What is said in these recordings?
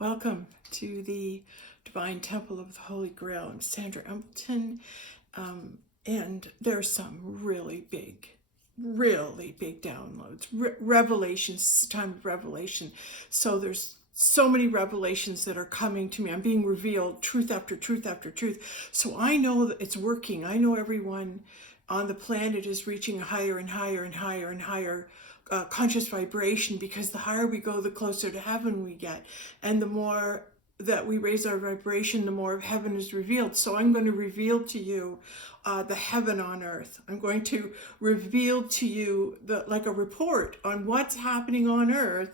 Welcome to the Divine Temple of the Holy Grail. I'm Sandra Embleton, and there's some really big downloads, revelations. It's time of revelation. So there's so many revelations that are coming to me. I'm being revealed truth after truth after truth. So I know that it's working. I know everyone on the planet is reaching higher and higher and higher and higher conscious vibration, because the higher we go, the closer to heaven we get. And the more that we raise our vibration, the more of heaven is revealed. So I'm going to reveal to you the heaven on earth. I'm going to reveal to you like a report on what's happening on earth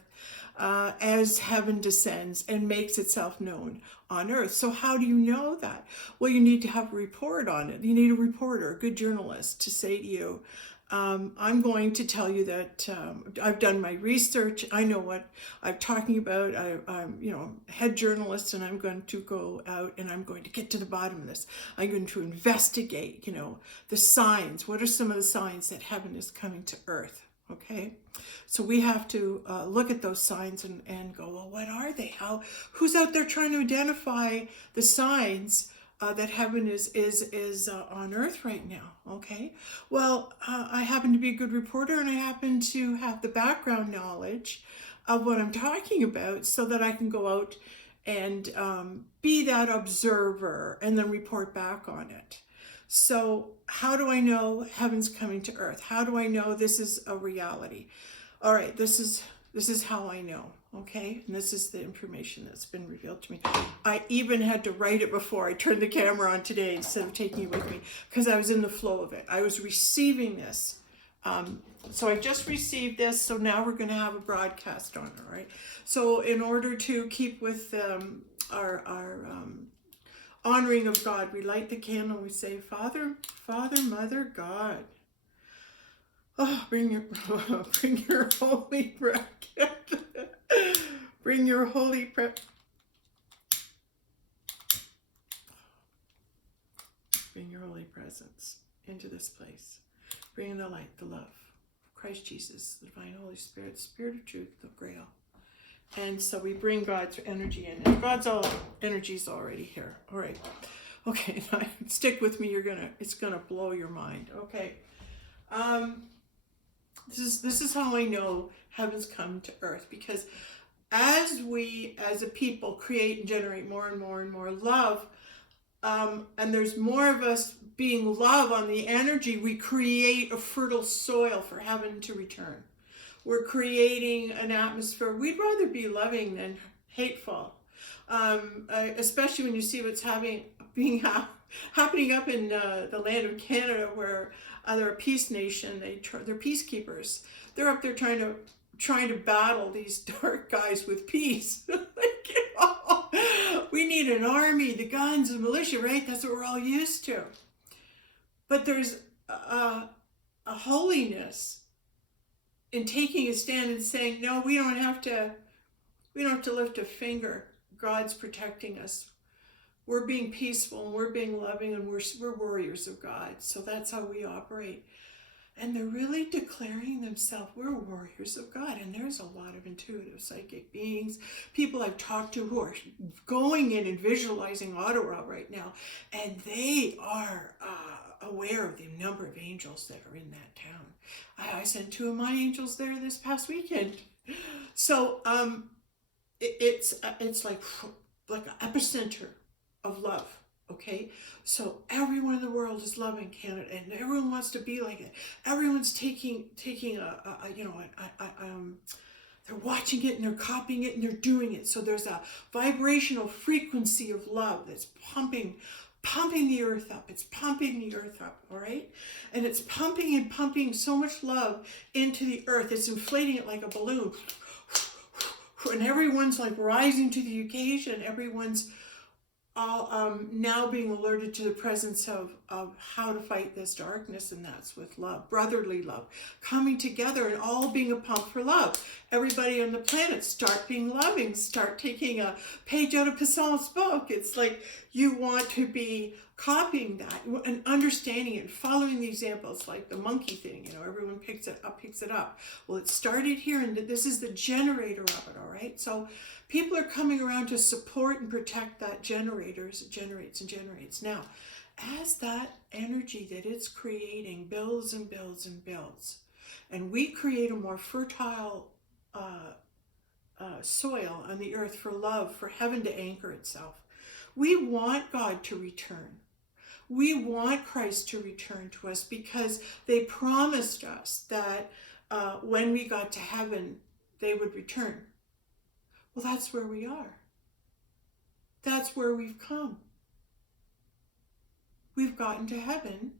as heaven descends and makes itself known on earth. So how do you know that? Well, you need to have a report on it. You need a reporter, a good journalist, to say to you, I'm going to tell you that I've done my research. I know what I'm talking about. I'm, head journalist, and I'm going to go out and I'm going to get to the bottom of this. I'm going to investigate, the signs. What are some of the signs that heaven is coming to earth? Okay, so we have to look at those signs and go, well, what are they? Who's out there trying to identify the signs that heaven is on earth right now? Okay, well, I happen to be a good reporter, and I happen to have the background knowledge of what I'm talking about, so that I can go out and be that observer and then report back on it. So how do I know heaven's coming to earth? How do I know this is a reality? All right, this is how I know, okay? And this is the information that's been revealed to me. I even had to write it before I turned the camera on today instead of taking it with me, because I was in the flow of it. I was receiving this. So I just received this, so now we're going to have a broadcast on it, all right? So in order to keep with our honoring of God, we light the candle, we say, Father, Mother, God. Oh, bring your holy breath. Bring your holy breath. Bring your holy presence into this place. Bring the light, the love, Christ Jesus, the divine Holy Spirit, Spirit of truth, the Grail. And so we bring God's energy in, and God's energy's already here. All right. Okay, stick with me. It's gonna blow your mind. Okay. This is how I know heaven's come to earth, because as we as a people create and generate more and more and more love, and there's more of us being love on the energy, we create a fertile soil for heaven to return. We're creating an atmosphere. We'd rather be loving than hateful, especially when you see what's happening up in the land of Canada, where they're a peace nation. They're peacekeepers. They're up there trying to battle these dark guys with peace. We need an army, the guns, the militia, right? That's what we're all used to. But there's a holiness in taking a stand and saying, no, we don't have to lift a finger. God's protecting us. We're being peaceful, and we're being loving, and we're warriors of God. So that's how we operate. And they're really declaring themselves, we're warriors of God. And there's a lot of intuitive psychic beings, people I've talked to who are going in and visualizing Ottawa right now, and they are aware of the number of angels that are in that town. I sent 2 of my angels there this past weekend. So it's like an epicenter of love. Okay, so everyone in the world is loving Canada, and everyone wants to be like it. Everyone's taking they're watching it, and they're copying it, and they're doing it. So there's a vibrational frequency of love that's pumping the earth up. It's pumping the earth up, all right? And it's pumping and pumping so much love into the earth. It's inflating it like a balloon. And everyone's like rising to the occasion. Everyone's all now being alerted to the presence of how to fight this darkness, and that's with love, brotherly love, coming together and all being a pump for love. Everybody on the planet, start being loving, start taking a page out of Pascal's book. It's like you want to be copying that and understanding it and following the examples, like the monkey thing, everyone picks it up. Well, it started here, and this is the generator of it, all right? So people are coming around to support and protect that generator as it generates and generates. Now, as that energy that it's creating builds and builds and builds, and we create a more fertile soil on the earth for love, for heaven to anchor itself. We want God to return. We want Christ to return to us, because they promised us that when we got to heaven, they would return. Well, that's where we are. That's where we've come. We've gotten to heaven.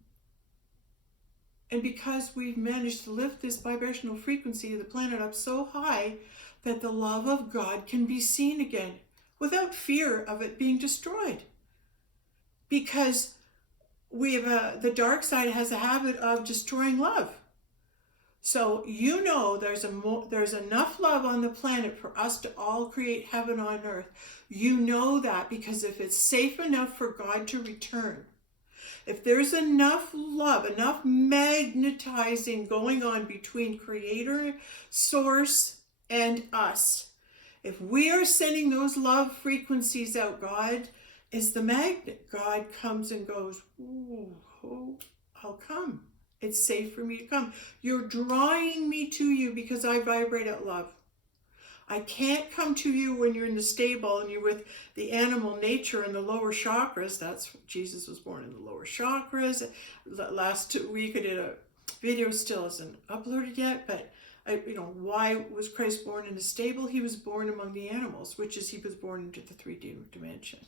And because we've managed to lift this vibrational frequency of the planet up so high that the love of God can be seen again without fear of it being destroyed. Because we have the dark side has a habit of destroying love. So there's enough love on the planet for us to all create heaven on earth. You know that because if it's safe enough for God to return, if there's enough love, enough magnetizing going on between Creator, Source, and us, if we are sending those love frequencies out, God is the magnet. God comes and goes, ooh, oh, I'll come. It's safe for me to come. You're drawing me to you because I vibrate at love. I can't come to you when you're in the stable and you're with the animal nature and the lower chakras. That's Jesus was born in the lower chakras. Last week I did a video, still isn't uploaded yet, but why was Christ born in the stable? He was born among the animals, which is he was born into the 3D dimension.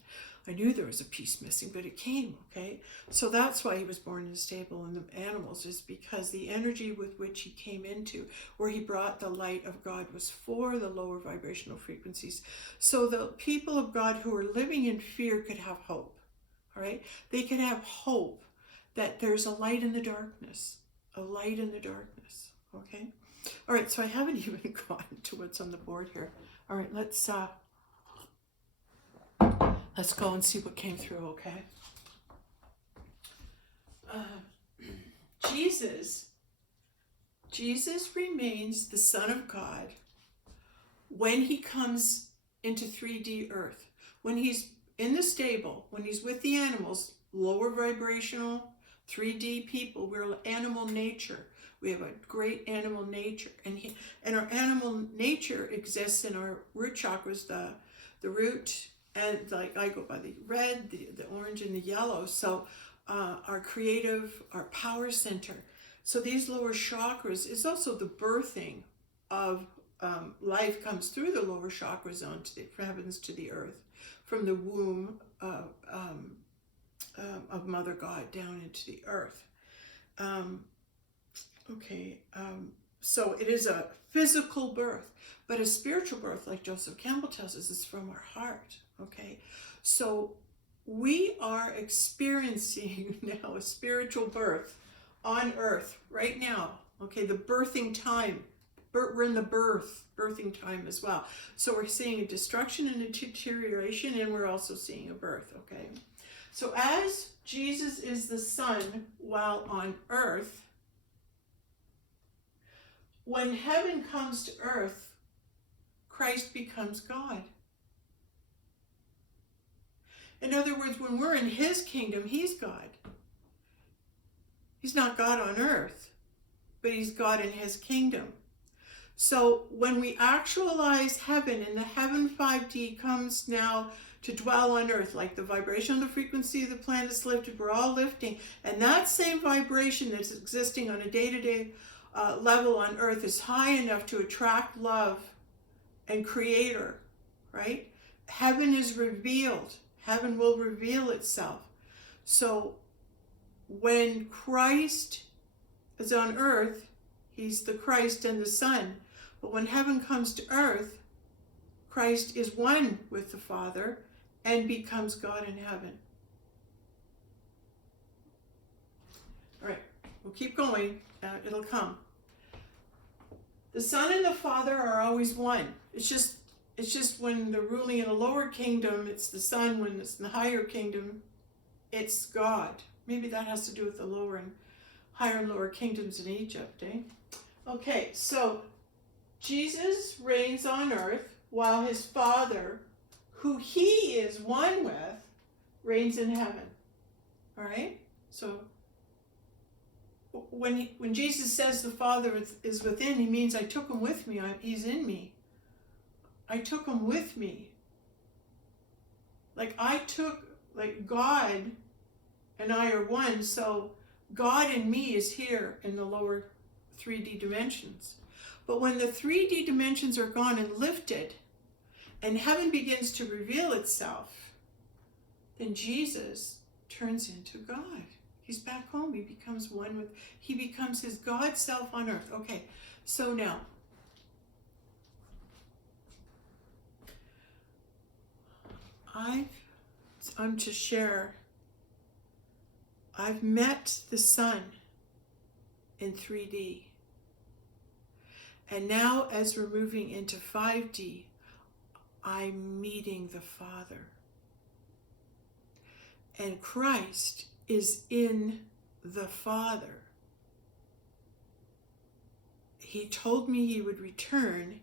I knew there was a piece missing, but it came, okay? So that's why he was born in the stable and the animals, is because the energy with which he came into, where he brought the light of God, was for the lower vibrational frequencies. So the people of God who are living in fear could have hope, all right? They could have hope that there's a light in the darkness, a light in the darkness, okay? All right, so I haven't even gotten to what's on the board here. All right, let's go and see what came through, okay? Jesus remains the Son of God when he comes into 3D earth. When he's in the stable, when he's with the animals, lower vibrational, 3D people, we're animal nature. We have a great animal nature. And our animal nature exists in our root chakras, the root, and like I go by the red, the orange, and the yellow. So our creative, our power center. So these lower chakras is also the birthing of life comes through the lower chakras onto the heavens to the earth, from the womb of Mother God down into the earth. So it is a physical birth, but a spiritual birth, like Joseph Campbell tells us, is from our heart. Okay, so we are experiencing now a spiritual birth on earth right now. Okay, the birthing time. We're in the birthing time as well. So we're seeing a destruction and a deterioration, and we're also seeing a birth. Okay, so as Jesus is the Son while on earth, when heaven comes to earth, Christ becomes God. In other words, when we're in his kingdom, he's God. He's not God on earth, but he's God in his kingdom. So when we actualize heaven, and the heaven 5D comes now to dwell on earth, like the vibration of the frequency of the planet is lifted, we're all lifting, and that same vibration that's existing on a day-to-day level on earth is high enough to attract love and creator, right? Heaven is revealed. Heaven will reveal itself. So when Christ is on earth, he's the Christ and the Son. But when heaven comes to earth, Christ is one with the Father and becomes God in heaven. All right, we'll keep going. It'll come. The Son and the Father are always one. It's just when they're ruling in a lower kingdom, it's the Son. When it's in the higher kingdom, It's God. Maybe that has to do with the lower and higher and lower kingdoms in Egypt, eh? Okay, so Jesus reigns on earth while his Father, who he is one with, reigns in heaven. All right? So when Jesus says the Father is within, he means I took him with me. He's in me. I took him with me. Like God and I are one, so God in me is here in the lower 3D dimensions. But when the 3D dimensions are gone and lifted, and heaven begins to reveal itself, then Jesus turns into God. He's back home. He becomes he becomes his God self on earth. Okay, so now, I'm to share, I've met the Son in 3D. And now as we're moving into 5D, I'm meeting the Father. And Christ is in the Father. He told me he would return,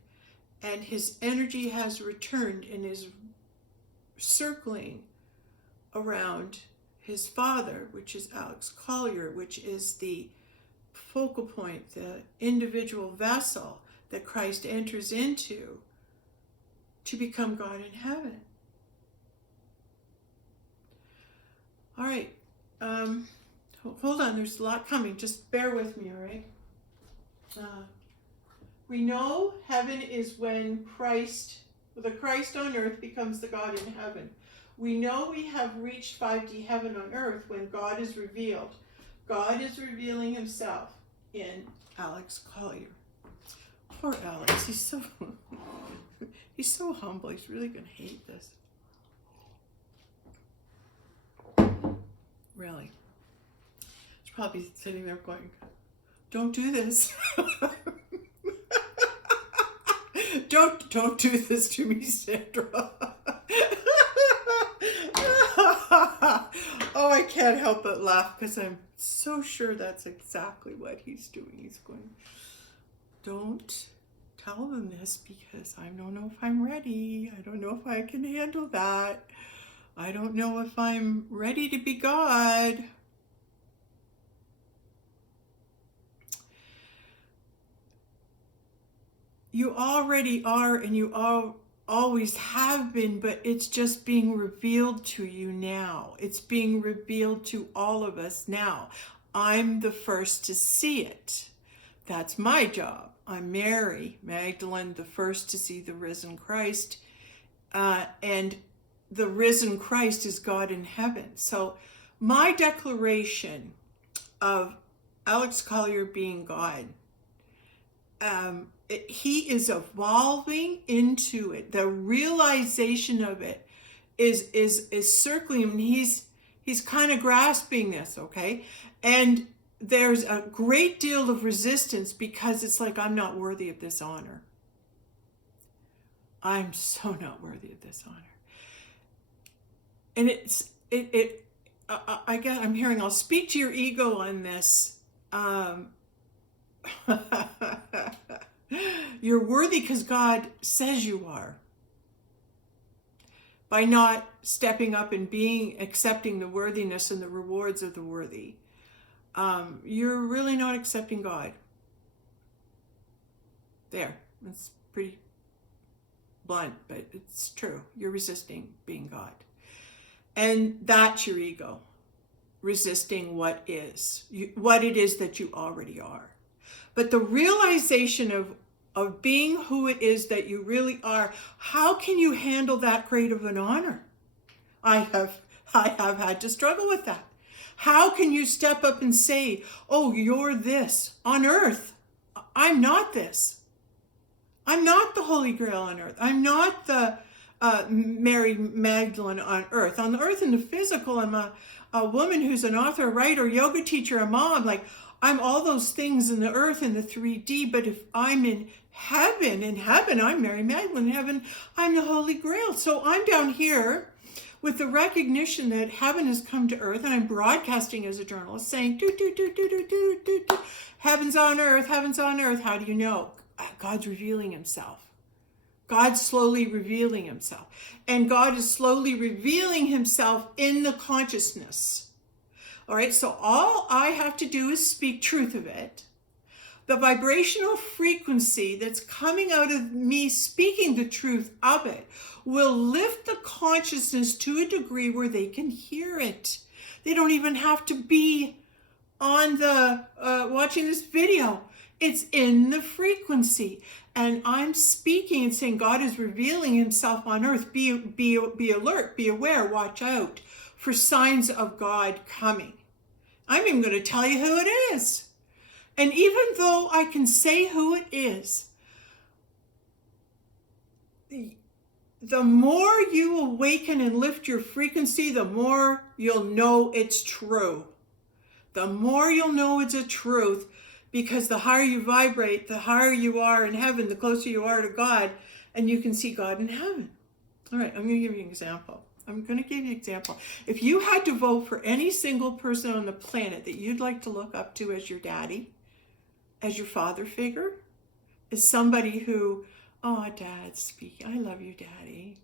and his energy has returned and is circling around his Father, which is Alex Collier, which is the focal point, the individual vessel that Christ enters into to become God in heaven. All right. Hold on. There's a lot coming. Just bear with me, all right? We know heaven is when the Christ on earth becomes the God in heaven. We know we have reached 5D heaven on earth when God is revealed. God is revealing himself in Alex Collier. Poor Alex. He's so humble. He's really going to hate this. Really. He's probably sitting there going, don't do this. Don't do this to me, Sandra. Oh, I can't help but laugh because I'm so sure that's exactly what he's doing. He's going, don't tell them this because I don't know if I'm ready. I don't know if I can handle that. I don't know if I'm ready to be God. You already are, and you always have been, but it's just being revealed to you now. It's being revealed to all of us now. I'm the first to see it. That's my job. I'm Mary Magdalene, the first to see the risen Christ. And the risen Christ is God in heaven. So my declaration of Alex Collier being God, he is evolving into it. The realization of it is circling him. He's kind of grasping this, okay? And there's a great deal of resistance because it's like, I'm not worthy of this honor. I'm so not worthy of this honor. And I'm hearing, I'll speak to your ego on this. You're worthy because God says you are. By not stepping up and accepting the worthiness and the rewards of the worthy, you're really not accepting God. There, it's pretty blunt, but it's true. You're resisting being God. And that's your ego, resisting what it is that you already are. But the realization of being who it is that you really are, how can you handle that great of an honor? I have had to struggle with that. How can you step up and say, oh, you're this on earth? I'm not this. I'm not the Holy Grail on earth. I'm not the Mary Magdalene on earth. On the earth in the physical, I'm a woman who's an author, writer, yoga teacher, a mom. Like, I'm all those things in the earth in the 3D, but if I'm in heaven, I'm Mary Magdalene. In heaven, I'm the Holy Grail. So I'm down here with the recognition that heaven has come to earth, and I'm broadcasting as a journalist saying, do, do, do, do, do, do, do, do. Heaven's on earth, heaven's on earth. How do you know? God's revealing himself. God's slowly revealing himself. And God is slowly revealing himself in the consciousness. All right, so all I have to do is speak truth of it. The vibrational frequency that's coming out of me speaking the truth of it will lift the consciousness to a degree where they can hear it. They don't even have to be on the watching this video. It's in the frequency. And I'm speaking and saying God is revealing himself on earth. Be alert, be aware, watch out for signs of God coming. I'm even going to tell you who it is. And even though I can say who it is, the more you awaken and lift your frequency, the more you'll know it's true. The more you'll know it's a truth, because the higher you vibrate, the higher you are in heaven, the closer you are to God, and you can see God in heaven. All right, I'm going to give you an example. If you had to vote for any single person on the planet that you'd like to look up to as your daddy, as your father figure, as somebody who, oh, Dad's speaking, I love you, Daddy,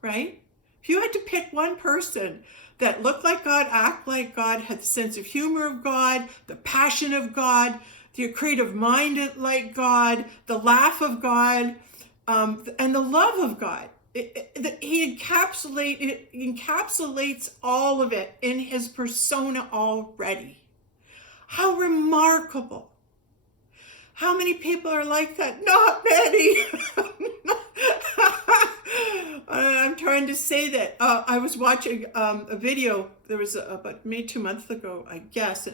right? If you had to pick one person that looked like God, act like God, had the sense of humor of God, the passion of God, the creative mind like God, the laugh of God, and the love of God. He encapsulates all of it in his persona already. How remarkable. How many people are like that? Not many. I'm trying to say that. I was watching a video, there was about maybe 2 months ago, I guess,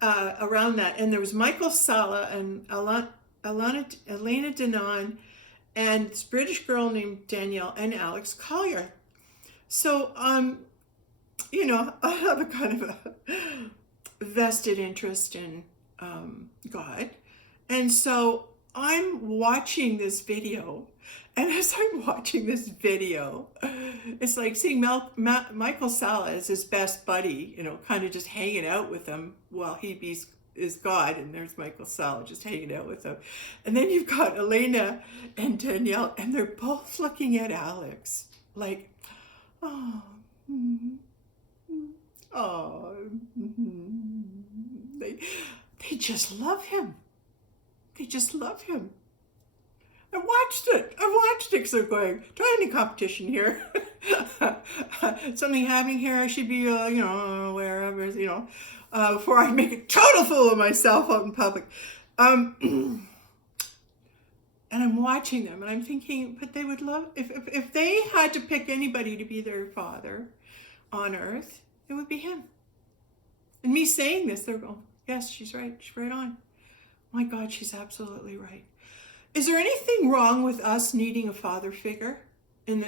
around that. And there was Michael Sala and Elena Denon and this British girl named Danielle and Alex Collier. So, you know, I have a kind of a vested interest in God. And so I'm watching this video, and as I'm watching this video, it's like seeing Michael Sala as his best buddy, you know, kind of just hanging out with him while he is God, and there's Michael Sala just hanging out with him. And then you've got Elena and Danielle, and they're both looking at Alex like, oh, oh, they just love him. They just love him. I watched it because they're going, do I have any competition here? Something happening here, I should be, you know, aware of, you know, before I make a total fool of myself out in public. And I'm watching them and I'm thinking, but they would love, if they had to pick anybody to be their father on earth, it would be him. And me saying this, they're going, yes, she's right on. My God, she's absolutely right. Is there anything wrong with us needing a father figure in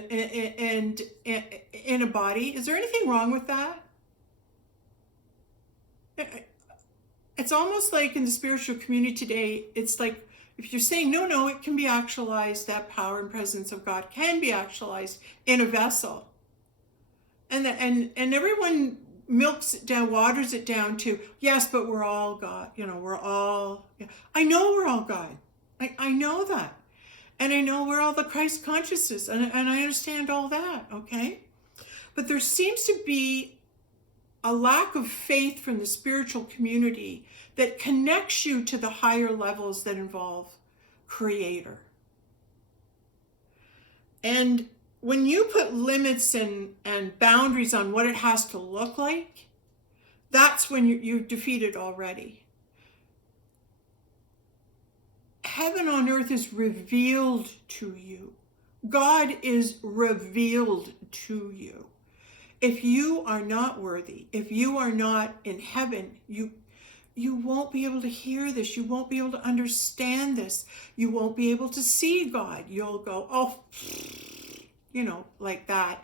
a body? Is there anything wrong with that? It's almost like in the spiritual community today, it's like if you're saying, no, it can be actualized, that power and presence of God can be actualized in a vessel. And everyone milks it down, waters it down to, yes, but we're all God. You know, we're all, I know we're all God. I know that. And I know we're all the Christ consciousness. And I understand all that, okay? But there seems to be a lack of faith from the spiritual community that connects you to the higher levels that involve Creator. And when you put limits and boundaries on what it has to look like, that's when you've defeated already. Heaven on earth is revealed to you. God is revealed to you. If you are not worthy, if you are not in heaven, you won't be able to hear this. You won't be able to understand this. You won't be able to see God. You'll go, oh, you know, like that.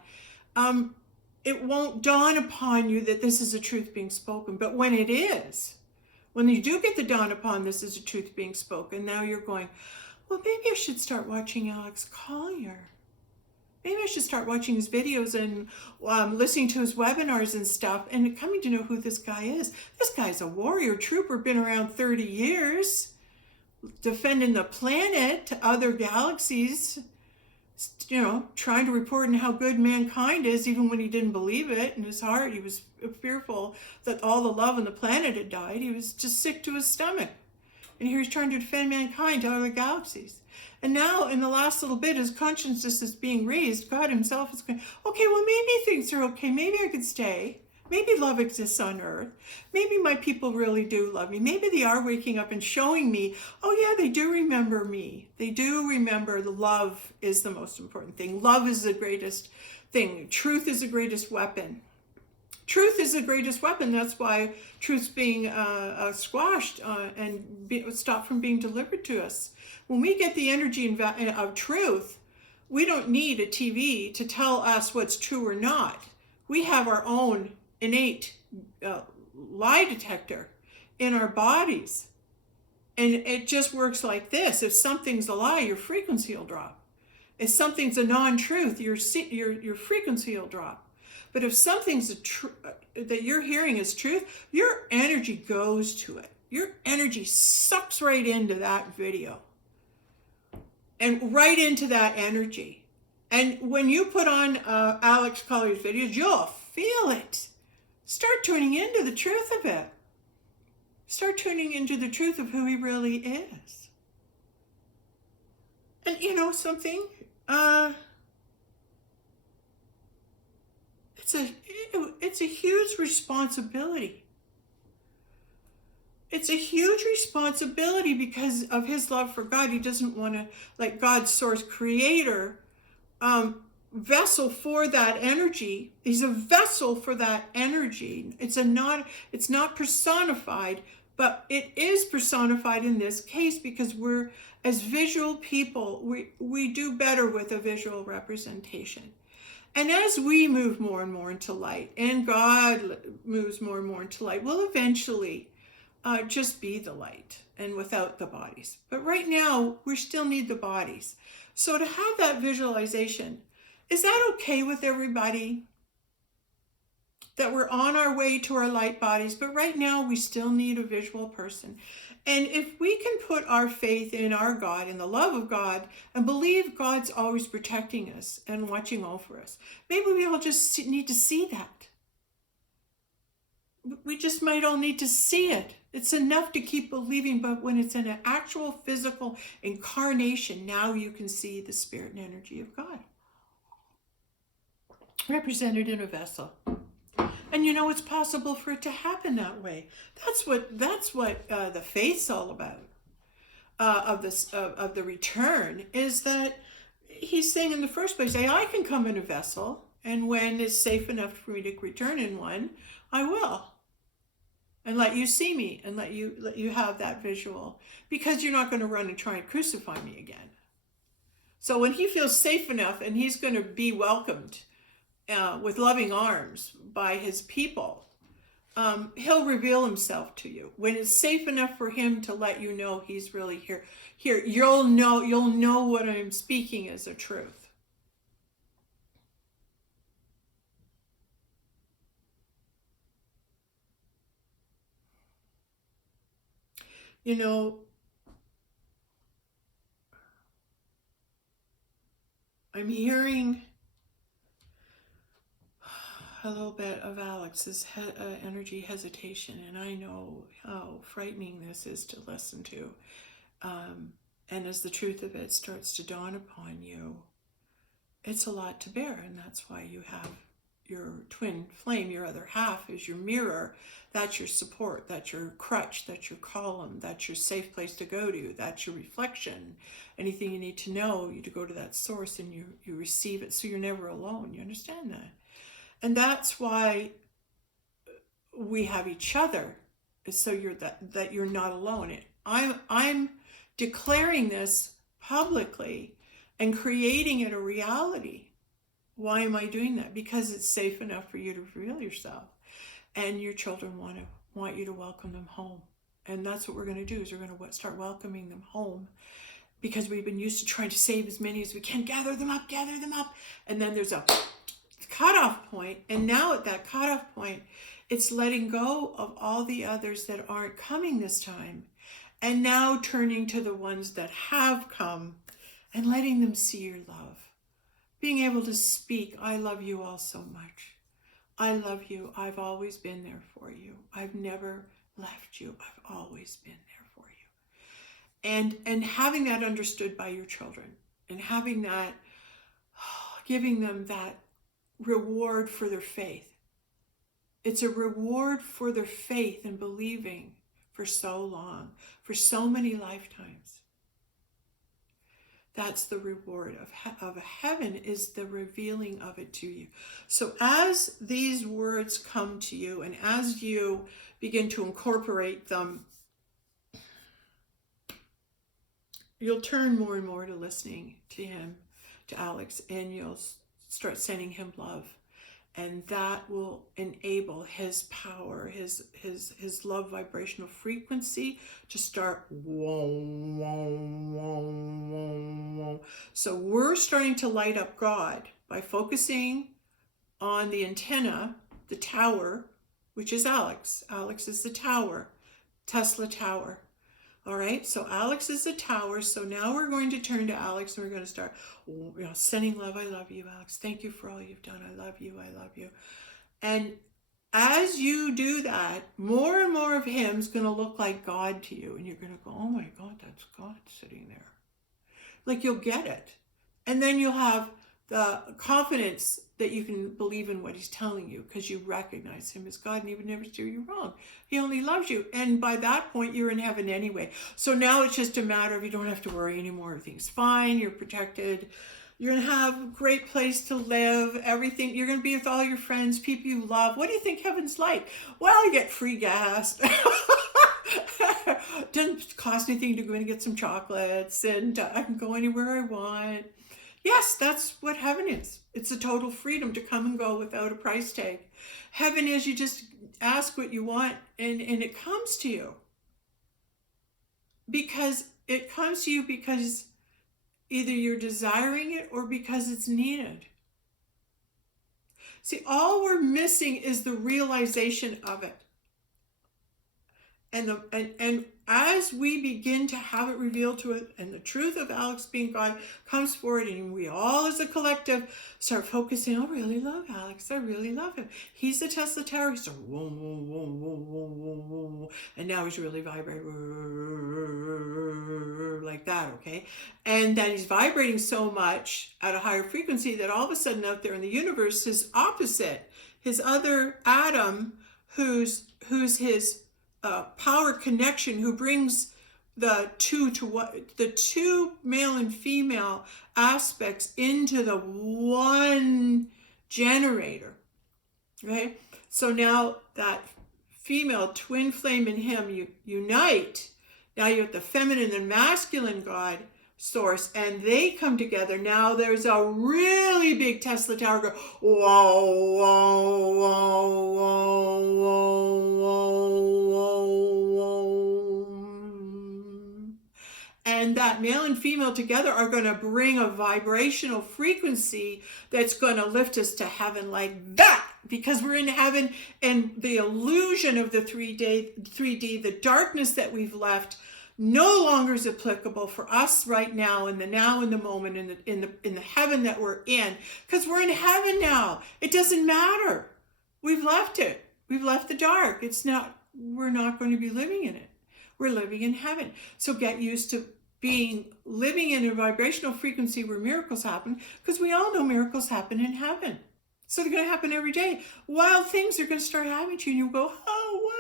It won't dawn upon you that this is a truth being spoken. But when it is, when you do get the dawn upon this is a truth being spoken, now you're going, well, maybe I should start watching Alex Collier. Maybe I should start watching his videos and listening to his webinars and stuff and coming to know who this guy is. This guy's a warrior trooper, been around 30 years, defending the planet to other galaxies, trying to report on how good mankind is, even when he didn't believe it in his heart. He was fearful that all the love on the planet had died. He was just sick to his stomach. And here he's trying to defend mankind to other galaxies. And now, in the last little bit, his consciousness is being raised. God himself is going, okay, well, maybe things are okay. Maybe I could stay. Maybe love exists on earth. Maybe my people really do love me. Maybe they are waking up and showing me, oh yeah, they do remember me. They do remember the love is the most important thing. Love is the greatest thing. Truth is the greatest weapon. Truth is the greatest weapon. That's why truth's being squashed and stopped from being delivered to us. When we get the energy of truth, we don't need a TV to tell us what's true or not. We have our own innate lie detector in our bodies. And it just works like this. If something's a lie, your frequency will drop. If something's a non-truth, your frequency will drop. But if something's that you're hearing is truth, your energy goes to it. Your energy sucks right into that video and right into that energy. And when you put on Alex Collier's videos, you'll feel it. Start tuning into the truth of it. Start tuning into the truth of who he really is. And you know something? It's a huge responsibility. It's a huge responsibility because of his love for God. He doesn't want to, like God's source creator, vessel for that energy. He's a vessel for that energy. It's not personified, but it is personified in this case because we're, as visual people, we do better with a visual representation. And as we move more and more into light, and God moves more and more into light, we'll eventually just be the light and without the bodies. But right now, we still need the bodies. So to have that visualization, is that okay with everybody? That we're on our way to our light bodies, but right now we still need a visual person. And if we can put our faith in our God, in the love of God, and believe God's always protecting us and watching over us, maybe we all just need to see that. We just might all need to see it. It's enough to keep believing, but when it's in an actual physical incarnation, now you can see the spirit and energy of God represented in a vessel. And you know, it's possible for it to happen that way. That's what the faith's all about. Of the return is that he's saying in the first place, I can come in a vessel, and when it's safe enough for me to return in one, I will, and let you see me, and let you have that visual, because you're not going to run and try and crucify me again. So when he feels safe enough, and he's going to be welcomed with loving arms by his people, he'll reveal himself to you. When it's safe enough for him to let you know he's really here, you'll know what I'm speaking is a truth. You know, I'm hearing a little bit of Alex's energy hesitation, and I know how frightening this is to listen to. And as the truth of it starts to dawn upon you, it's a lot to bear, and that's why you have your twin flame, your other half is your mirror. That's your support, that's your crutch, that's your column, that's your safe place to go to, that's your reflection. Anything you need to know, you to go to that source and you receive it, so you're never alone. You understand that? And that's why we have each other, so that you're not alone. I'm declaring this publicly and creating it a reality. Why am I doing that? Because it's safe enough for you to reveal yourself, and your children want you to welcome them home. And that's what we're going to do, is we're going to start welcoming them home. because we've been used to trying to save as many as we can, gather them up, and then there's a cutoff point, and now at that cutoff point, it's letting go of all the others that aren't coming this time, and now turning to the ones that have come and letting them see your love. Being able to speak, I love you all so much. I love you. I've always been there for you. I've never left you. I've always been there for you. And having that understood by your children, and having that, giving them that reward for their faith. It's a reward for their faith and believing for so long, for so many lifetimes. That's the reward of heaven, is the revealing of it to you. So as these words come to you, and as you begin to incorporate them, you'll turn more and more to listening to him, to Alex, and you'll start sending him love. And that will enable his power, his love vibrational frequency to start whoa, whoa, whoa, whoa, whoa. So we're starting to light up God by focusing on the antenna, the tower, which is Alex. Alex is the tower, Tesla tower. All right, so Alex is the tower. So now we're going to turn to Alex, and we're going to start, sending love. I love you, Alex. Thank you for all you've done. I love you. I love you. And as you do that, more and more of him is going to look like God to you. And you're going to go, oh my God, that's God sitting there. Like, you'll get it. And then you'll have the confidence that you can believe in what he's telling you, because you recognize him as God, and he would never steer you wrong. He only loves you. And by that point, you're in heaven anyway. So now it's just a matter of, you don't have to worry anymore. Everything's fine. You're protected. You're going to have a great place to live. Everything. You're going to be with all your friends, people you love. What do you think heaven's like? Well, you get free gas. Doesn't cost anything to go in and get some chocolates, and I can go anywhere I want. Yes, that's what heaven is. It's a total freedom to come and go without a price tag. Heaven is, you just ask what you want, and it comes to you. Because it comes to you because either you're desiring it or because it's needed. See, all we're missing is the realization of it. And as we begin to have it revealed to us, and the truth of Alex being God comes forward, and we all as a collective start focusing, I really love Alex. I really love him. He's the Tesla tower. He's so whoa, whoa, whoa, whoa, whoa, whoa, whoa. And now he's really vibrating like that, okay? And that he's vibrating so much at a higher frequency that all of a sudden out there in the universe, his opposite, his other atom, who's his power connection, who brings the two male and female aspects into the one generator, right? So now that female twin flame in him unite. Now you have the feminine and masculine God source, and they come together. Now there's a really big Tesla tower go, whoa, whoa, whoa, whoa, whoa, whoa, whoa. And that male and female together are going to bring a vibrational frequency that's going to lift us to heaven like that, because we're in heaven, and the illusion of the 3D, the darkness that we've left, no longer is applicable for us right now, in the moment, in the heaven that we're in, because we're in heaven now. It doesn't matter. We've left it. We've left the dark. We're not going to be living in it. We're living in heaven. So get used to living in a vibrational frequency where miracles happen, because we all know miracles happen in heaven. So they're going to happen every day. Wild things are going to start happening to you, and you'll go, oh, wow.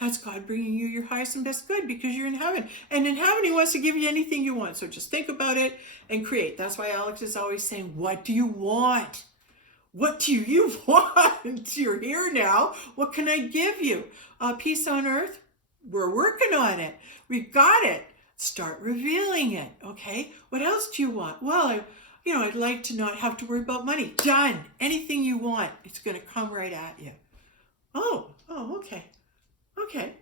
That's God bringing you your highest and best good, because you're in heaven. And in heaven, he wants to give you anything you want. So just think about it and create. That's why Alex is always saying, what do you want? What do you want? You're here now. What can I give you? Peace on earth? We're working on it. We've got it. Start revealing it, okay? What else do you want? Well, I'd like to not have to worry about money. Done. Anything you want, it's going to come right at you. Oh, okay. Okay.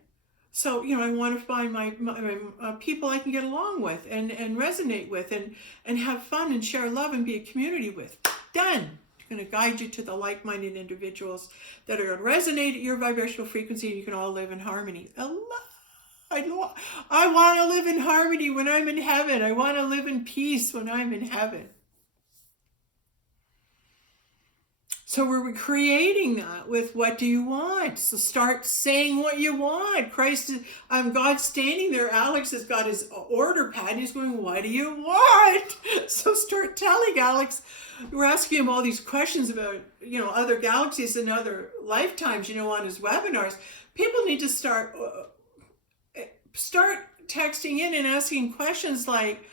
So, I want to find my people I can get along with and resonate with and have fun and share love and be a community with. Done. It's going to guide you to the like-minded individuals that are going to resonate at your vibrational frequency, and you can all live in harmony. I want to live in harmony when I'm in heaven. I want to live in peace when I'm in heaven. So we're creating that with what do you want? So start saying what you want. God's standing there. Alex has got his order pad. He's going, what do you want? So start telling Alex. We're asking him all these questions about, other galaxies and other lifetimes, on his webinars. People need to start texting in and asking questions like,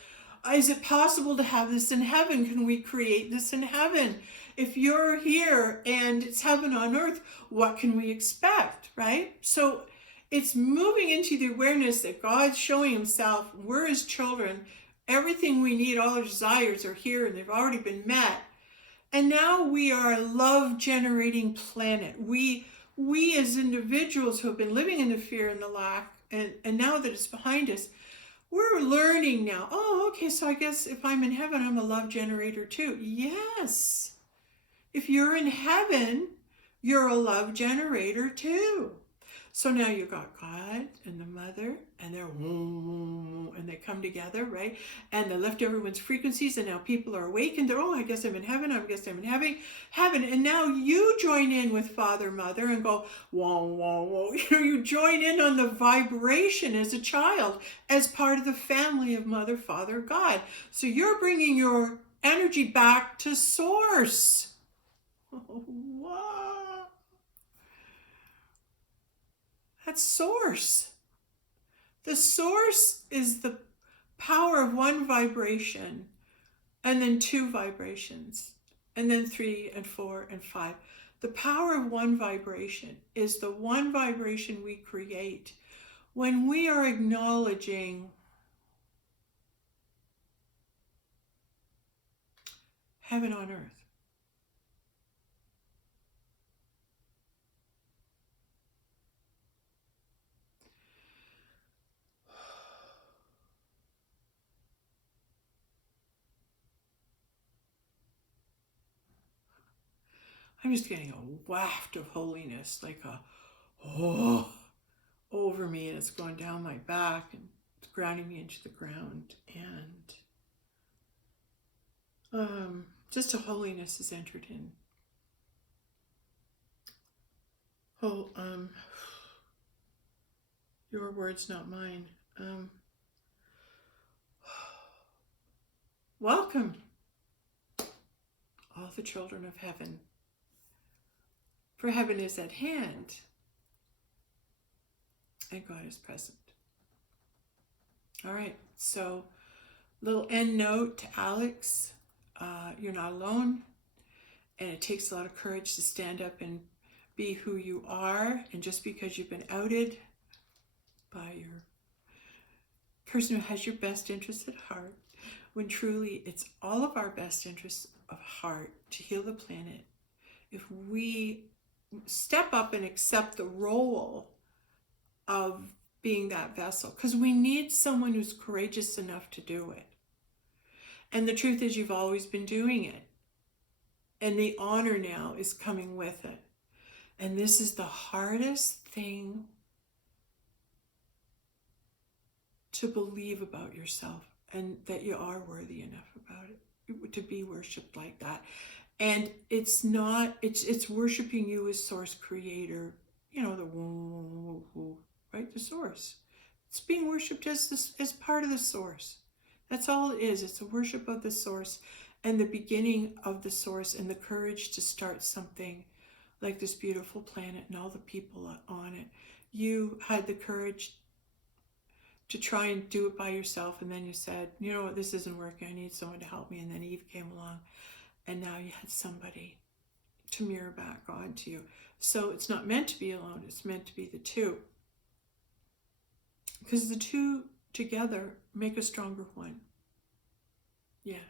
is it possible to have this in heaven? Can we create this in heaven? If you're here and it's heaven on earth, what can we expect, right? So it's moving into the awareness that God's showing himself. We're his children. Everything we need, all our desires are here and they've already been met. And now we are a love-generating planet. We as individuals who have been living in the fear and the lack, and now that it's behind us, we're learning now. Oh, okay, so I guess if I'm in heaven, I'm a love generator too. Yes. If you're in heaven, you're a love generator too. So now you've got God and the Mother, and they come together, right? And they lift everyone's frequencies, and now people are awakened. They're, I guess I'm in heaven. I guess I'm in heaven. And now you join in with Father, Mother, and go, whoa, whoa, whoa. You join in on the vibration as a child, as part of the family of Mother, Father, God. So you're bringing your energy back to Source. Wow. That's Source. The Source is the power of one vibration, and then two vibrations, and then 3 and 4 and 5. The power of one vibration is the one vibration we create when we are acknowledging heaven on earth. I'm just getting a waft of holiness, like over me, and it's going down my back and it's grounding me into the ground, and just a holiness is entered in. Your words, not mine. Welcome, all the children of heaven. For heaven is at hand, and God is present. All right, so little end note to Alex. You're not alone, and it takes a lot of courage to stand up and be who you are. And just because you've been outed by your person who has your best interests at heart, when truly it's all of our best interests of heart to heal the planet, if we step up and accept the role of being that vessel, because we need someone who's courageous enough to do it. And the truth is, you've always been doing it, and the honor now is coming with it. And this is the hardest thing to believe about yourself, and that you are worthy enough about it to be worshipped like that. And it's not, it's worshiping you as Source Creator, right? The Source. It's being worshipped as part of the Source. That's all it is. It's a worship of the Source and the beginning of the Source, and the courage to start something like this beautiful planet and all the people on it. You had the courage to try and do it by yourself, and then you said, you know what, this isn't working. I need someone to help me. And then Eve came along, and now you had somebody to mirror back onto you. So it's not meant to be alone. It's meant to be the two. Because the two together make a stronger one. Yes.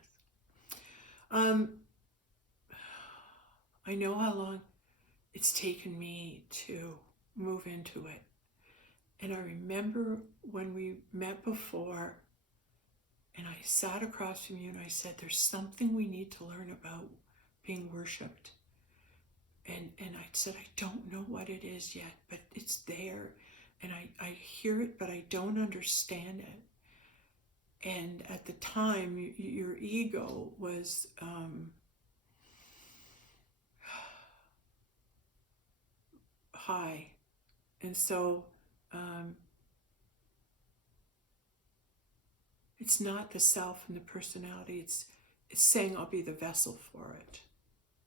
I know how long it's taken me to move into it. And I remember when we met before, and I sat across from you and I said, there's something we need to learn about being worshipped. And I said, I don't know what it is yet, but it's there. And I hear it, but I don't understand it. And at the time, your ego was high. And so it's not the self and the personality. It's saying I'll be the vessel for it.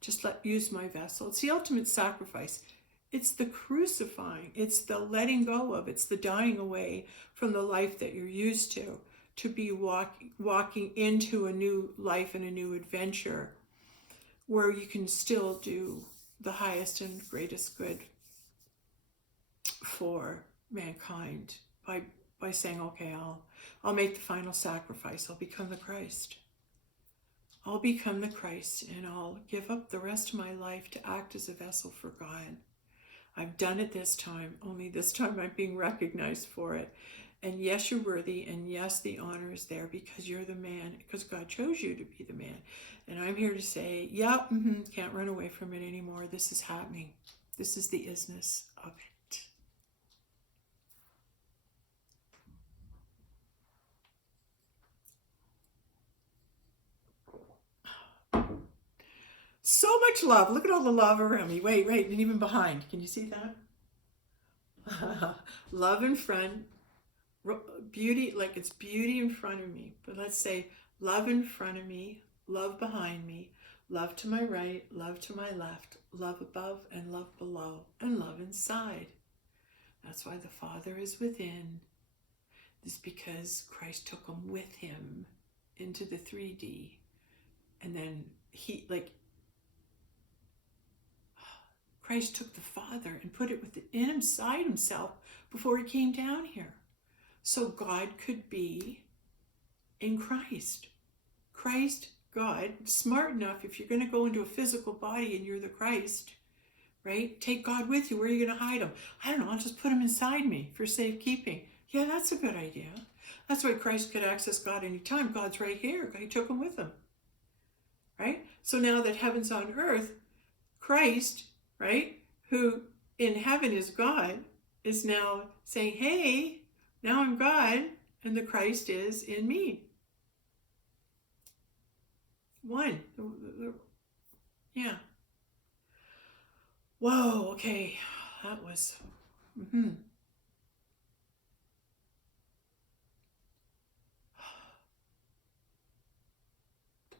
Just use my vessel. It's the ultimate sacrifice. It's the crucifying. It's the letting go of. It's the dying away from the life that you're used to be walking into a new life and a new adventure where you can still do the highest and greatest good for mankind by saying, okay, I'll make the final sacrifice. I'll become the Christ. I'll become the Christ, and I'll give up the rest of my life to act as a vessel for God. I've done it this time, only this time I'm being recognized for it. And yes, you're worthy, and yes, the honor is there because you're the man, because God chose you to be the man. And I'm here to say, yeah, can't run away from it anymore. This is happening. This is the isness of it. So much love. Look at all the love around me. Wait, and even behind. Can you see that? Love in front. Beauty, like it's beauty in front of me. But let's say love in front of me, love behind me, love to my right, love to my left, love above and love below, and love inside. That's why the Father is within. It's because Christ took them with him into the 3D. And then Christ took the Father and put it inside himself before he came down here. So God could be in Christ. Christ, God, smart enough, if you're going to go into a physical body and you're the Christ, right? Take God with you. Where are you going to hide him? I don't know. I'll just put him inside me for safekeeping. Yeah, that's a good idea. That's why Christ could access God anytime. God's right here. He took him with him, right? So now that heaven's on earth, Christ, right, who in heaven is God, is now saying, hey, now I'm God, and the Christ is in me. One. Yeah. Whoa, okay. That was... The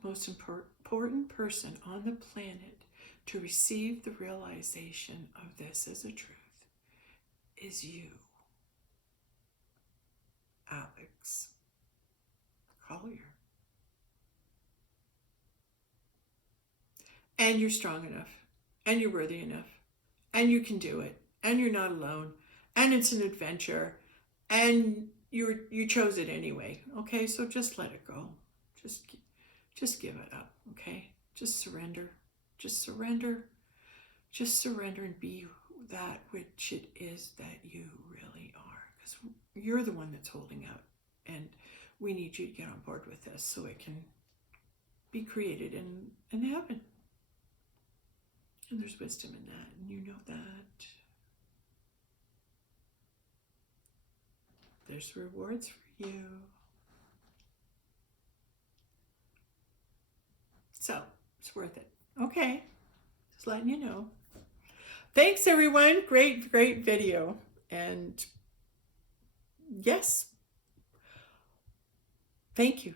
most important person on the planet to receive the realization of this as a truth is you, Alex Collier. And you're strong enough, and you're worthy enough, and you can do it, and you're not alone, and it's an adventure, and you chose it anyway. Okay, so just let it go. Just give it up. Okay, just surrender. Just surrender. Just surrender and be that which it is that you really are, because you're the one that's holding out, and we need you to get on board with this so it can be created in heaven. And there's wisdom in that, and you know that. There's rewards for you. So, it's worth it. Okay, just letting you know. Thanks, everyone. Great video. And yes, thank you.